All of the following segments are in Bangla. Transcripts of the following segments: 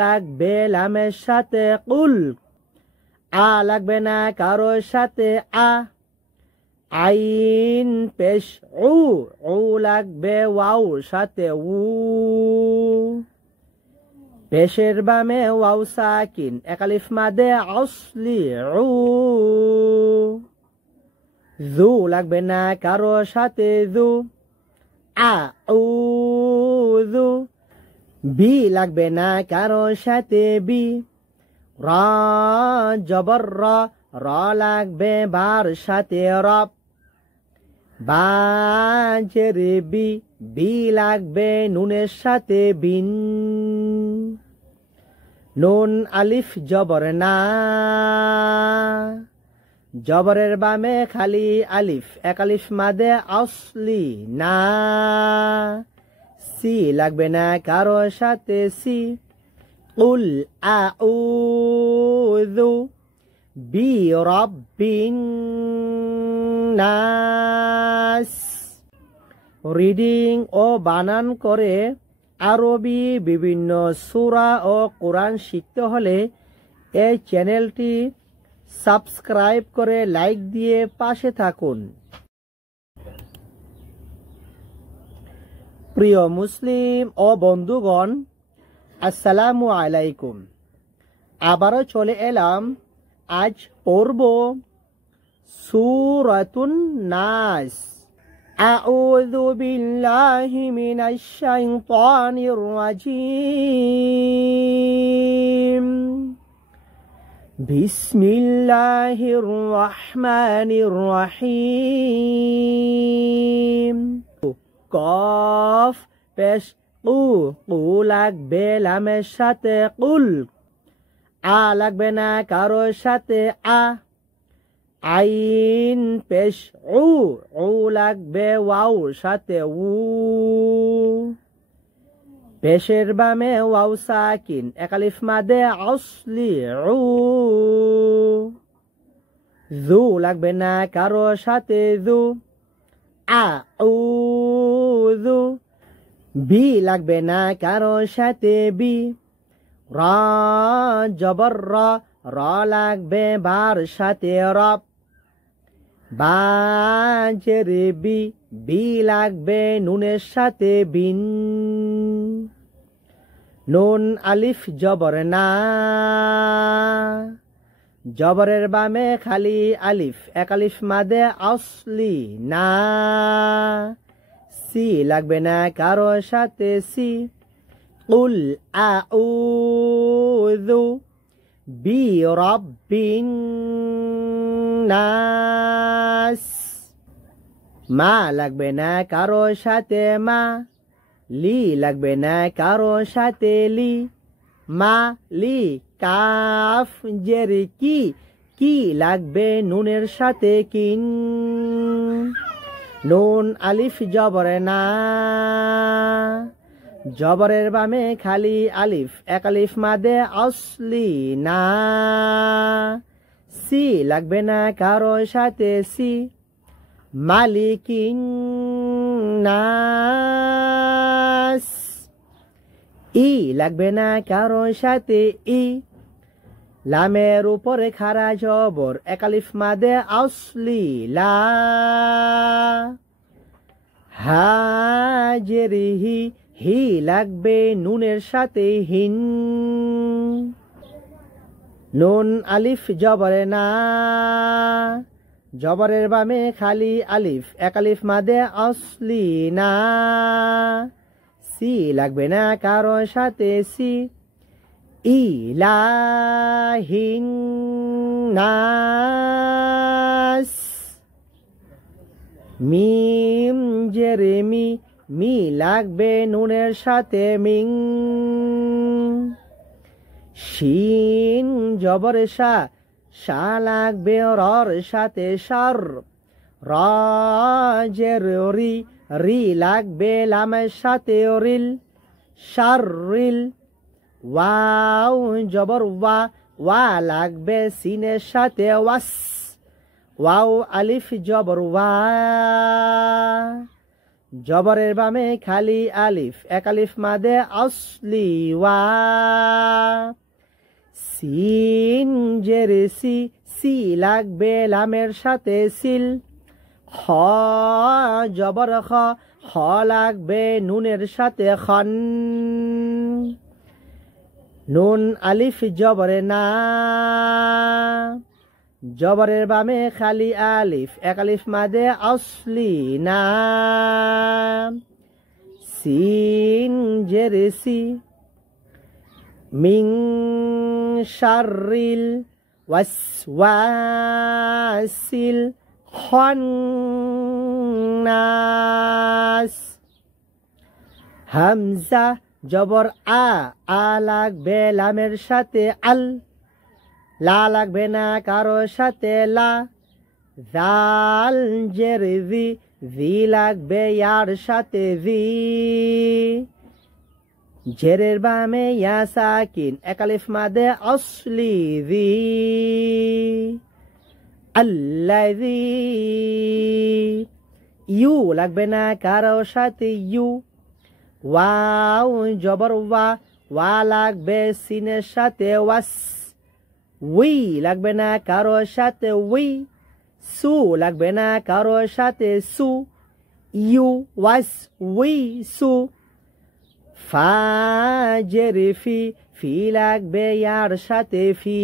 লাগবে লামের সাথে কুল, আ লাগবে না কারোর সাথে আ। আইন পেশ উ লাগবে ওয়াও সাথে উ। পেশের বামে ওয়াও সাকিন একালিফ মাদে আসলি উ। জু লাগবে না কারোর সাথে জু, আ উ জু। বি লাগবে না কারোর সাথে বি, রা জবর র লাগবে বার সাথে রব। বা জের বি লাগবে নুনের সাথে বিন। নুন আলিফ জবর না, জবরের বামে খালি আলিফ একালিফ মাদে আসলি না। সি লাগবে না কারোর সাথে সি, কুল আউযু বিরাব্বিন নাস। রিডিং ও বানান করে আরবি বিভিন্ন সূরা ও কোরআন শিখতে হলে এই চ্যানেলটি সাবস্ক্রাইব করে লাইক দিয়ে পাশে থাকুন। প্রিয় মুসলিম ও বন্ধুগণ, আসসালামু আলাইকুম। আবারও চলে এলাম, আজ পড়ব সূরাতুন নাস। আউযু বিল্লাহি মিনাশ শাইতানির রাজিম। বিসমিল্লাহির রহমানির রহিম। কফ পেশ কু, কু লাগবে লামের সাথে কুল, আ লাগবে না কারোর সাথে আ। আইন পেশ উ লাগবে ওয়াও সাথে উ। পেশের বামে ওয়াও সাকিন একালিফ মাদে আসলি উ। জু লাগবে না কারোর সাথে জু, আ উ জু। বি লাগবে না কারোর সাথে বি, রা জবর র লাগবে বার সাথে রব। বা জের বি লাগবে নুনের সাথে বিন। নুন আলিফ জবর না, জবরের বামে খালি আলিফ একালিফ মাদে আসলি না। সি লাগবে না কারোর সাথে সি, কুল আউযু বিরাব্বিন নাস। মা লাগবে না কারোর সাথে মা, লি লাগবে না কারোর সাথে লি। মা লি কাফ জের কি, কি লাগবে নুনের সাথে কিন। নুন আলিফ জবর না, জবরের বামে খালি আলিফ একালিফ মাদে আসলি না। সি লাগবে না কারোর সাথে সি, মালিকিন নাস। ই লাগবে না কারোর সাথে ই, লামের উপরে খাড়া জবর একালিফ মাদে আসলি লা। হাজের হি, হি লাগবে নুনের সাথে হিন। নুন আলিফ জবরে না, জবরের বামে খালি আলিফ একালিফ মাদে আসলি না। সি লাগবে না কারোর সাথে সি, ইলাহিন নাস। মিম জেরে মি, মি লাগবে নুনের সাথে মিং। শিন জবর শা, শা লাগবে রর সাথে সার। র জের রি, রি লাগবে লামের সাথে রিল, শাররিল। ওয়াও জবর ওয়া, ওয়া লাগবে সিনের সাথে ওয়াস। ওয়াও আলিফ জবর ওয়া, জবরের বামে খালি আলিফ এক আলিফ মাদে আসলি ওয়া সিন জের সি সি লাগবে লামের সাথে সিল খ জবর খ খ লাগবে নুনের সাথে খন নুন আলিফ জবরে না জবরের বামে খালি আলিফ এক আলিফ মাদে আসলি না সিন জের সি মিং শাররিল ওয়াসওয়াসিল খান্নাস হামজা জবর আ লাগবে লামের সাথে আল লা লাগবে না কারো সাথে লা জাল জের জি লাগবে ইয়ার সাথে জি জেরের বামে ইয়া সাকিন এক আলিফ মাদে আসলি জি আল্লাযী ইউ লাগবে না কারো সাথে ইউ ওয়াও জবর ওয়া লাগবে সিনের সাথে ওয়াস উই লাগবে না কারো সাথে উই সু লাগবে না কারো সাথে সু ইউ ওয়াস উই সু ফা জের ফি লাগবে ইয়ার সাথে ফি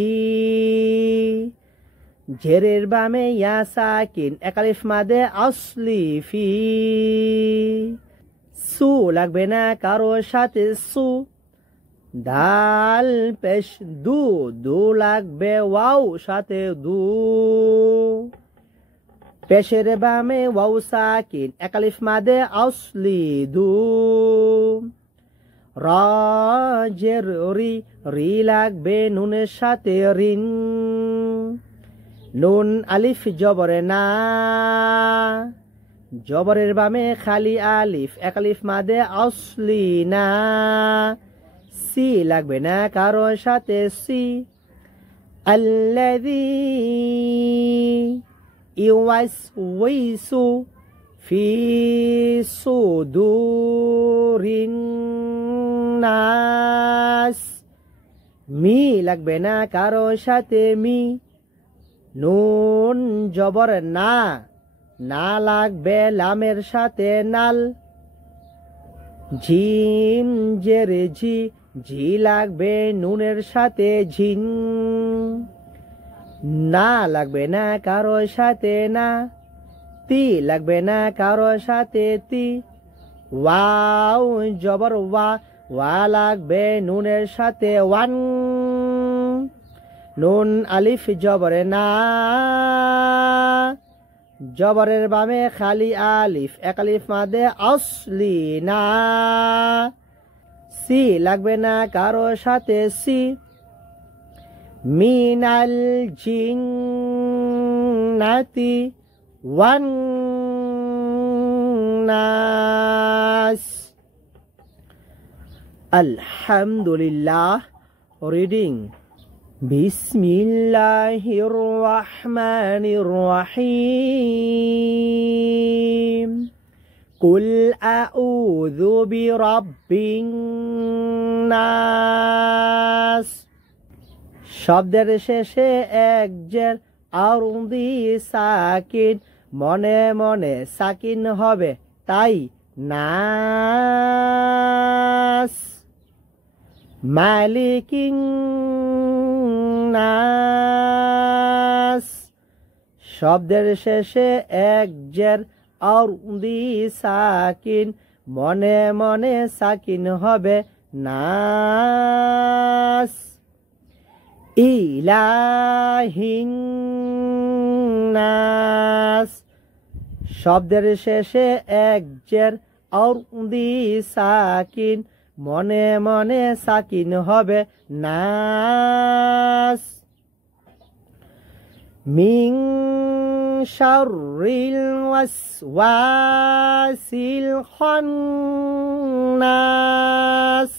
জেরের বামে ইয়া সাকিন এক আলিফ মাদে আসলি ফি সু লাগবে না কারো সাথে সু দাল পেশ দু লাগবে ওয়াও সাথে দু পেশের বামে ওয়াও সাকিন এক আলিফ মাদে আসলি দু রা জের রি লাগবে নুনের সাথে রিন নুন আলিফ জবরে না জবরের বামে খালি আলিফ এক আলিফ মাদে আসলি না সি লাগবে না কারো সাথে সি আল্লাযী ইউওয়াসউইসু ফি সুদুরিন নাস মি লাগবে না কারো সাথে মি নুন জবর না না লাগবে লামের সাথে নাল জিম জের ঝি লাগবে নুনের সাথে ঝিন না লাগবে না কারো সাথে না তি লাগবে না কারো সাথে তি ওয়াও জবর ওয়া লাগবে নুনের সাথে ওয়ান নুন আলিফ জবরে না জবরের বামে খালি আলিফ এক আলিফ মাদে আসলি না সি লাগবে না কারো সাথে সি মিনাল জিন্নাতি ওয়ান নাস আলহামদুলিল্লাহ রিডিং বিসমিল্লাহির রহমানির রহিম কুল আউযু বিরাব্বিন নাস শব্দের শেষে এক জের আরুদি সাকিন মনে মনে সাকিন হবে তাই নাস মালিকিন নাস শব্দের শেষে এক জের আরুদি সাকিন মনে মনে সাকিন হবে নাস ইলাহিন নাস শব্দের শেষে এক জের আরুদি সাকিন মনে মনে সাকিন হবে নাস মিন শাররিল ওয়াসওয়াসিল খান্নাস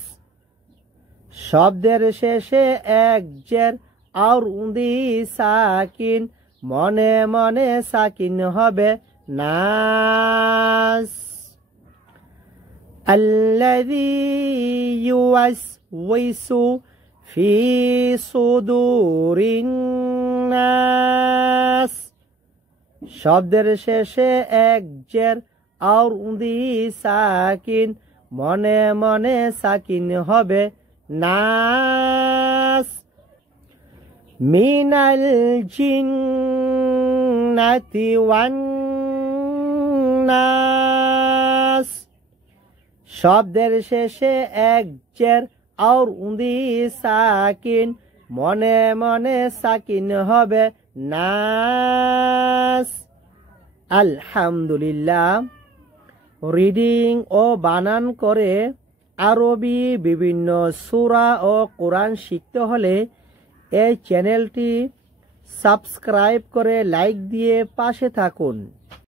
শব্দের শেষে এক জের আরুদি সাকিন মনে মনে সাকিন হবে নাস আল্লাযী ইউওয়াসওয়িসু ফি সুদুরিন নাস। শব্দের শেষে এক জের আর উদি সাকিন, মনে মনে সাকিন হবে নাস। মিনাল জিন্নাতি ওয়ান নাস। শব্দের শেষে এক জের আর উদি সাকিন, মনে মনে সাকিন হবে নাস। আলহামদুলিল্লাহ। রিডিং ও বানান করে আরবি বিভিন্ন সূরা ও কোরআন শিখতে হলে এই চ্যানেলটি সাবস্ক্রাইব করে লাইক দিয়ে পাশে থাকুন।